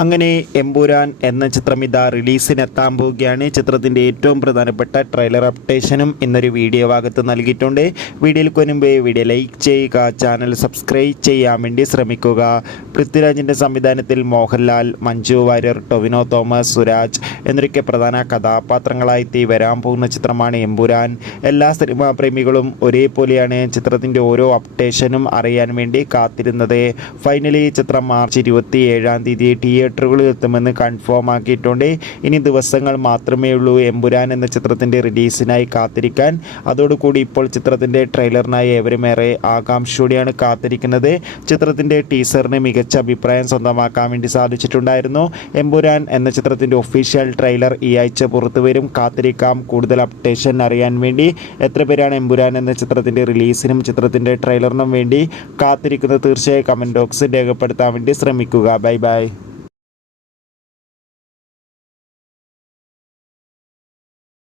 അങ്ങനെ എമ്പുരാൻ എന്ന ചിത്രം ഇതാ റിലീസിനെത്താൻ പോവുകയാണ്. ചിത്രത്തിൻ്റെ ഏറ്റവും പ്രധാനപ്പെട്ട ട്രെയിലർ അപ്ഡേഷനും ഇന്നൊരു വീഡിയോ ഭാഗത്ത് നൽകിയിട്ടുണ്ട്. വീഡിയോയ്ക്ക് മുൻപേ വീഡിയോ ലൈക്ക് ചെയ്യുക, ചാനൽ സബ്സ്ക്രൈബ് ചെയ്യാൻ വേണ്ടി ശ്രമിക്കുക. പൃഥ്വിരാജിൻ്റെ സംവിധാനത്തിൽ മോഹൻലാൽ, മഞ്ജു വാര്യർ, ടൊവിനോ തോമസ്, സുരാജ് എന്നൊക്കെ പ്രധാന കഥാപാത്രങ്ങളായി വരാൻ പോകുന്ന ചിത്രമാണ് എമ്പുരാൻ. എല്ലാ സിനിമാ പ്രേമികളും ഒരേപോലെയാണ് ചിത്രത്തിൻ്റെ ഓരോ അപ്ഡേഷനും അറിയാൻ വേണ്ടി കാത്തിരുന്നത്. ഫൈനലി ചിത്രം മാർച്ച് 27-ാം തീയതി തിയേറ്ററുകളിൽ എത്തുമെന്ന് കൺഫേം ആക്കിയിട്ടുണ്ട്. ഇനി ദിവസങ്ങൾ മാത്രമേ ഉള്ളൂ എമ്പുരാൻ എന്ന ചിത്രത്തിൻ്റെ റിലീസിനായി കാത്തിരിക്കാൻ. അതോടുകൂടി ഇപ്പോൾ ചിത്രത്തിൻ്റെ ട്രെയിലറിനായി ഏവരുമേറെ ആകാംക്ഷയോടെയാണ് കാത്തിരിക്കുന്നത്. ചിത്രത്തിൻ്റെ ടീസറിന് മികച്ച അഭിപ്രായം സ്വന്തമാക്കാൻ വേണ്ടി സാധിച്ചിട്ടുണ്ടായിരുന്നു. എമ്പുരാൻ എന്ന ചിത്രത്തിൻ്റെ ഒഫീഷ്യൽ ട്രെയിലർ ഈ ആഴ്ച പുറത്തു വരും. കാത്തിരിക്കാം. കൂടുതൽ അപ്ഡേഷൻ അറിയാൻ വേണ്ടി എത്ര പേരാണ് എമ്പുരാൻ എന്ന ചിത്രത്തിൻ്റെ റിലീസിനും ചിത്രത്തിൻ്റെ ട്രെയിലറിനും വേണ്ടി കാത്തിരിക്കുന്നത് തീർച്ചയായും കമൻറ്റ് ബോക്സിൽ രേഖപ്പെടുത്താൻ വേണ്ടി ശ്രമിക്കുക. Bye bye.